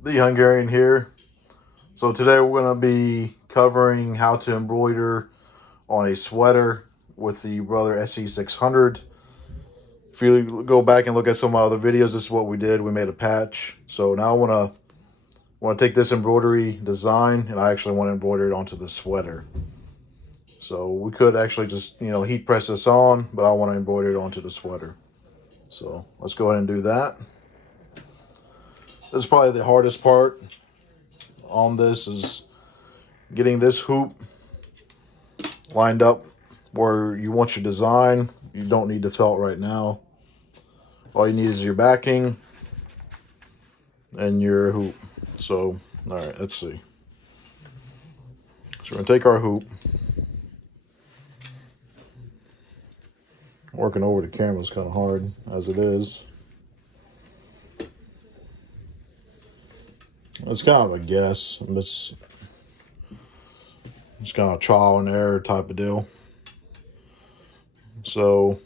the Hungarian here. So today we're going to be covering how to embroider on a sweater with the Brother SE600. If you go back and look at some of my other videos, this is what we did. We made a patch. So now I want to take this embroidery design and I actually want to embroider it onto the sweater. So we could actually just, heat press this on, but I want to embroider it onto the sweater. So let's go ahead and do that. This is probably the hardest part on this, is getting this hoop lined up where you want your design. You don't need the felt right now. All you need is your backing and your hoop. So, all right, let's see. So we're gonna take our hoop. Working over the camera is kind of hard as it is. It's kind of a guess. It's kind of trial and error type of deal. So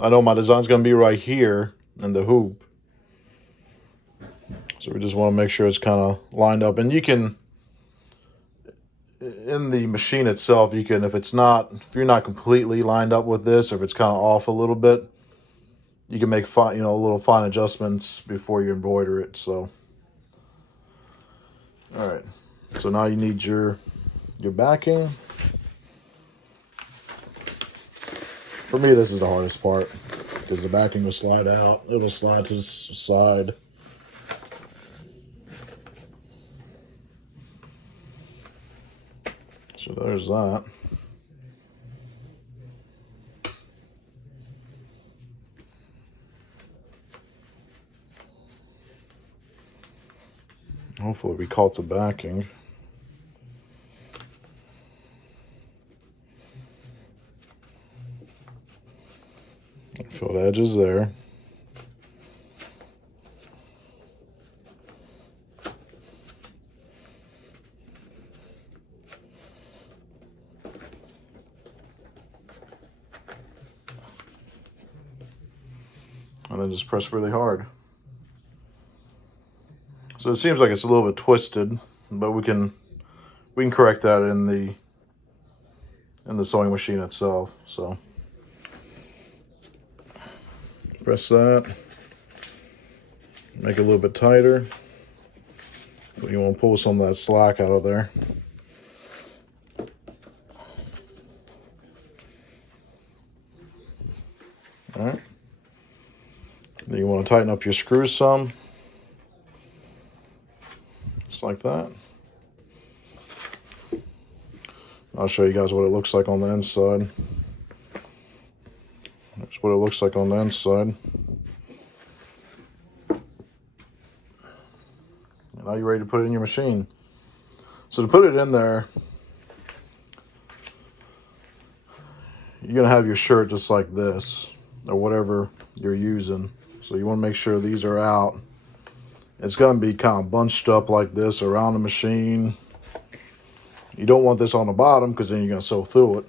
I know my design's going to be right here in the hoop. So we just want to make sure it's kind of lined up. And you can, in the machine itself, you can, if you're not completely lined up with this, or if it's kind of off a little bit, you can make little fine adjustments before you embroider it. So, all right. So now you need your backing. For me, this is the hardest part because the backing will slide out. It'll slide to the side. So there's that. Hopefully we caught the backing. Fill the edges there. And then just press really hard. So it seems like it's a little bit twisted, but we can correct that in the sewing machine itself. So press that, make it a little bit tighter. But you want to pull some of that slack out of there. All right. Then you want to tighten up your screws some. Just like that. I'll show you guys what it looks like on the inside. That's what it looks like on the inside. And now you're ready to put it in your machine. So to put it in there, you're going to have your shirt just like this, or whatever you're using. So you want to make sure these are out. It's going to be kind of bunched up like this around the machine. You don't want this on the bottom because then you're going to sew through it.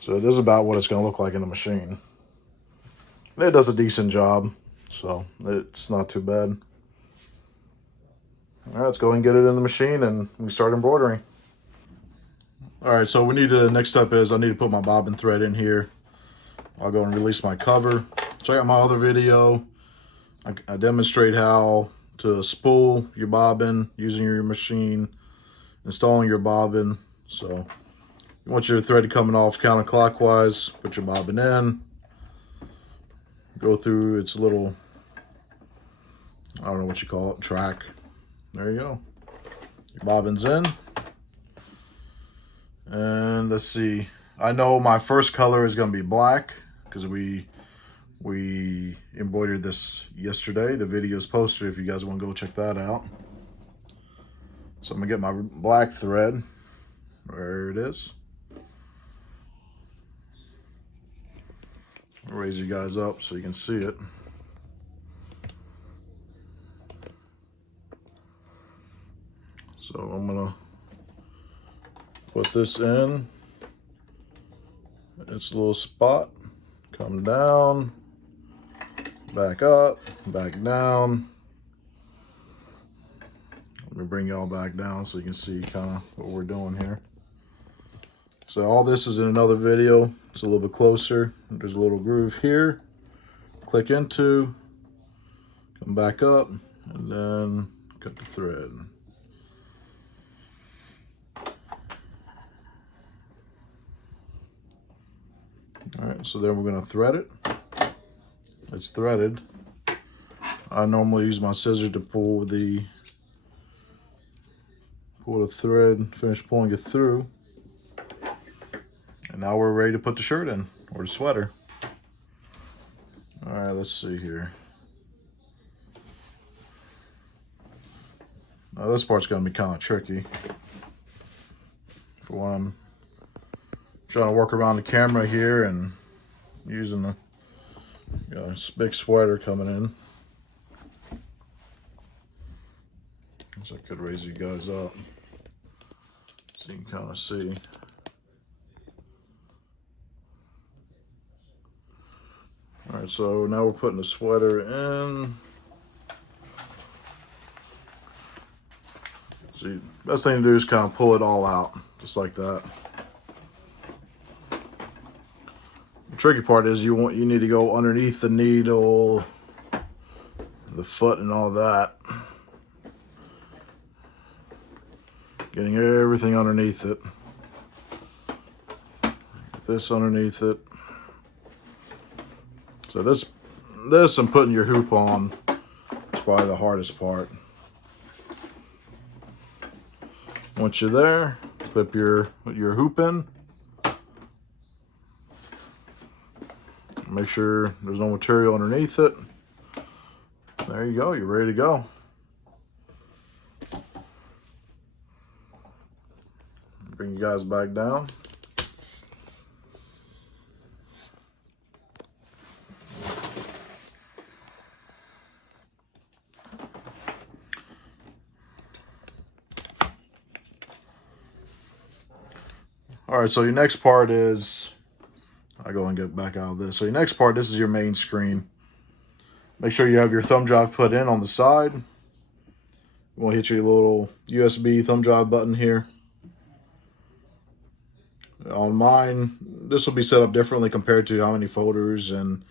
So this is about what it's going to look like in the machine. And it does a decent job, so it's not too bad. All right, let's go and get it in the machine and we start embroidering. All right, so next step is I need to put my bobbin thread in here. I'll go and release my cover. Check out my other video. I demonstrate how to spool your bobbin using your machine, installing your bobbin. So you want your thread coming off counterclockwise, put your bobbin in, go through its little, I don't know what you call it, track. There you go. Your bobbin's in. And let's see. I know my first color is going to be black because we embroidered this yesterday. The video is posted if you guys want to go check that out. So I'm going to get my black thread. There it is. I'll raise you guys up so you can see it. So I'm going to put this in its little spot, come down, back up, back down, me bring y'all back down so you can see kind of what we're doing here. So all this is in another video. It's a little bit closer. There's a little groove here. Click into, come back up, and then cut the thread. All right, so then we're gonna thread it. It's threaded. I normally use my scissors to pull the thread, finish pulling it through. And now we're ready to put the shirt in, or the sweater. All right, let's see here. Now this part's gonna be kind of tricky. For when I'm trying to work around the camera here and using the big sweater coming in. So I could raise you guys up so you can kind of see. All right, so now we're putting the sweater in. See, best thing to do is kind of pull it all out, just like that. The tricky part is you need to go underneath the needle, the foot, and all that. Getting everything underneath it. Get this underneath it. So this and putting your hoop on is probably the hardest part. Once you're there, put your hoop in. Make sure there's no material underneath it. There you go, you're ready to go. Bring you guys back down. All right, so your next part is, I go and get back out of this. So your next part, this is your main screen. Make sure you have your thumb drive put in on the side. You want to hit your little USB thumb drive button here. On mine, this will be set up differently compared to how many folders and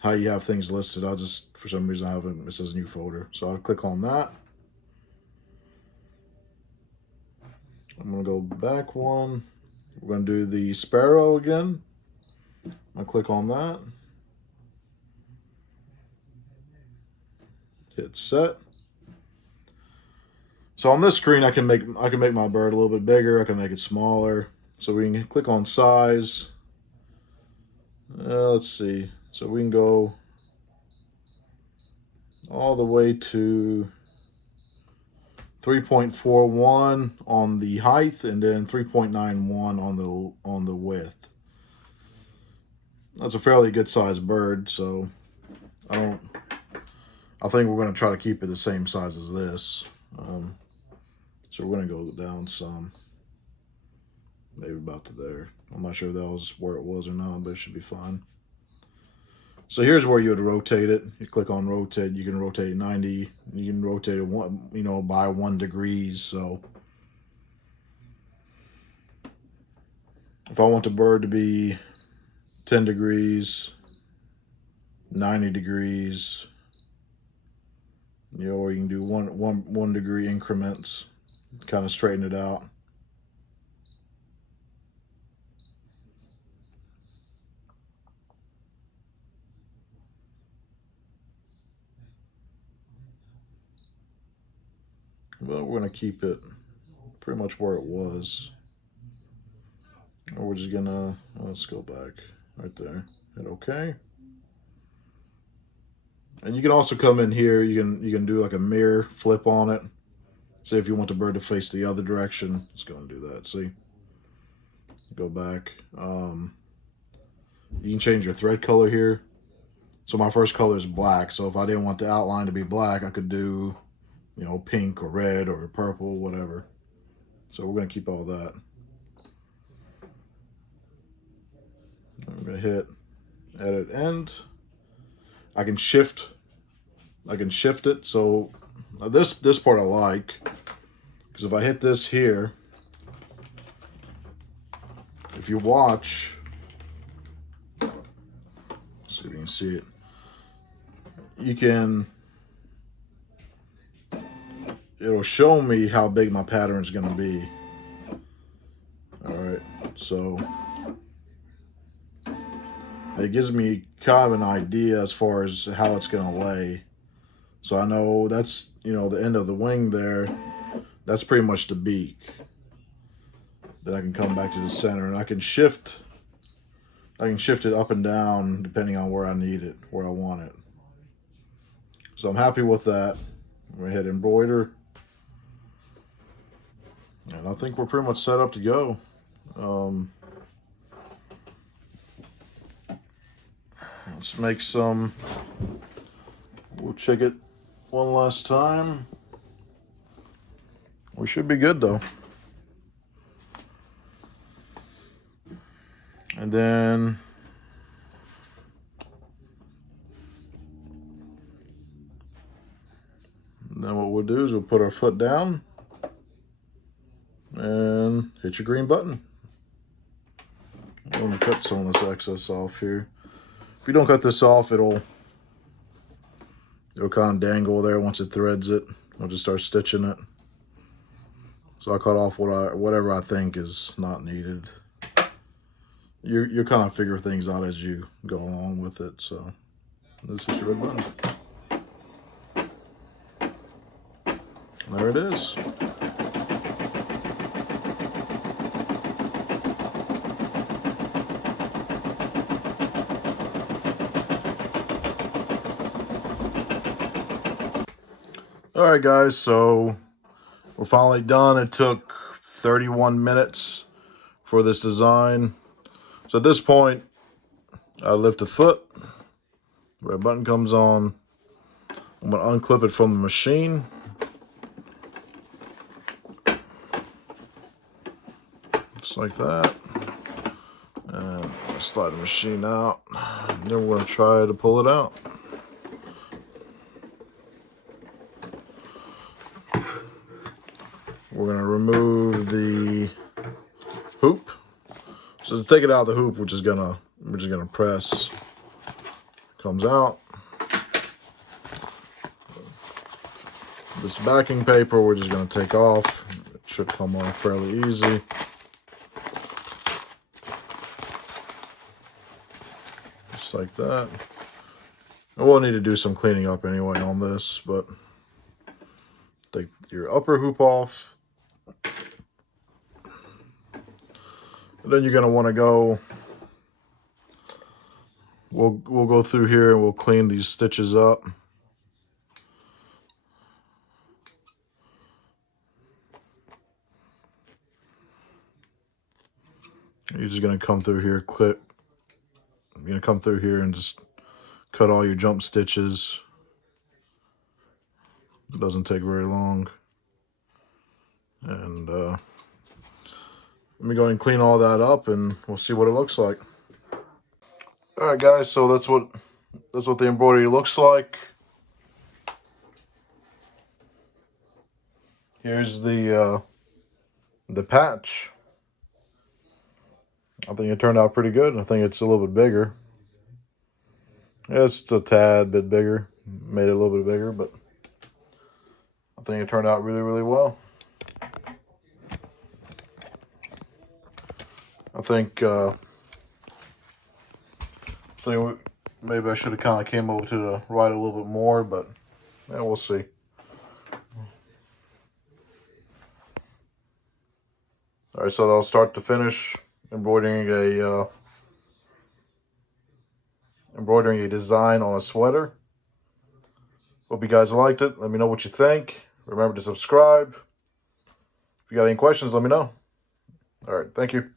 how you have things listed. I'll just, for some reason, it says new folder. So I'll click on that. I'm going to go back one. We're going to do the sparrow again. I'll click on that. Hit set. So on this screen, I can make my bird a little bit bigger. I can make it smaller. So we can click on size. Let's see. So we can go all the way to 3.41 on the height, and then 3.91 on the width. That's a fairly good sized bird, so I think we're going to try to keep it the same size as this. So we're going to go down some, maybe about to there. I'm not sure if that was where it was or not, but it should be fine. So here's where you would rotate it. You click on rotate. You can rotate 90. You can rotate it by 1 degree. So if I want the bird to be 10 degrees, 90 degrees, or you can do one degree increments, kind of straighten it out. Well, we're going to keep it pretty much where it was. Or we're just going to, let's go back right there. Hit OK. And you can also come in here, you can do like a mirror flip on it. Say if you want the bird to face the other direction, let's go and do that. See? Go back. You can change your thread color here. So my first color is black. So if I didn't want the outline to be black, I could do, pink or red or purple, whatever. So we're going to keep all that. I'm going to hit edit end. I can shift it. So this part I like. Because if I hit this here, if you watch, let's see if you can see it, it'll show me how big my pattern is going to be. All right, so it gives me kind of an idea as far as how it's going to lay. So I know that's, you know, the end of the wing there. That's pretty much the beak. Then I can come back to the center, and I can shift it up and down depending on where I need it, where I want it. So I'm happy with that. I'm going to hit embroider. And I think we're pretty much set up to go. Let's make some, we'll check it one last time. We should be good though. And then what we'll do is we'll put our foot down and hit your green button. I'm going to cut some of this excess off here. If you don't cut this off, it'll kind of dangle there once it threads it. I'll just start stitching it. So I cut off whatever I think is not needed. You kind of figure things out as you go along with it. So this is your red button. There it is. All right, guys, so we're finally done. It took 31 minutes for this design. So at this point, I lift the foot, red button comes on. I'm gonna unclip it from the machine. Just like that. And slide the machine out. And then we're gonna try to pull it out. We're gonna remove the hoop. So to take it out of the hoop, we're just gonna press. Comes out. This backing paper we're just gonna take off. It should come off fairly easy. Just like that. And we'll need to do some cleaning up anyway on this, but take your upper hoop off. And then you're gonna want to go. We'll go through here and we'll clean these stitches up. You're just gonna come through here, clip. You're gonna come through here and just cut all your jump stitches. It doesn't take very long. And let me go ahead and clean all that up and we'll see what it looks like. All right, guys, so that's what the embroidery looks like. Here's the patch. I think it turned out pretty good. I think it's a little bit bigger. It's a tad bit bigger. Made it a little bit bigger, but I think it turned out really, really well. I think maybe I should have kind of came over to the right a little bit more, but yeah, we'll see. All right, so I'll start to finish embroidering a design on a sweater. Hope you guys liked it. Let me know what you think. Remember to subscribe. If you got any questions, let me know. All right, thank you.